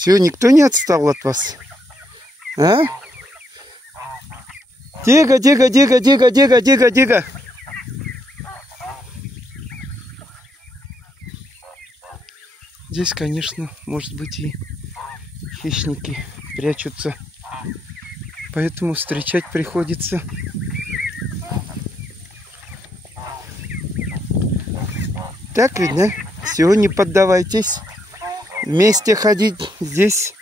Все, никто не отстал от вас? А? Тихо, тихо, тихо, тихо, тихо, тихо, тихо. Здесь, конечно, может быть, и хищники прячутся. Поэтому встречать приходится. Так ведь, да? Все, не поддавайтесь. Вместе ходить. Здесь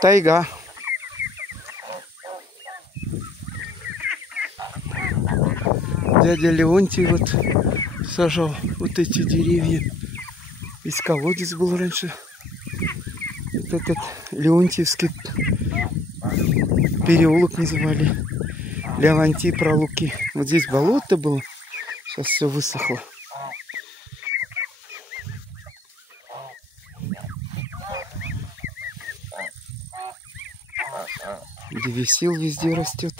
тайга. Дядя Леонтий вот сажал вот эти деревья. Здесь колодец был раньше. Вот этот Леонтьевский переулок называли. Леонтий Пролуки. Вот здесь болото было. Сейчас все высохло. Древесил везде растет.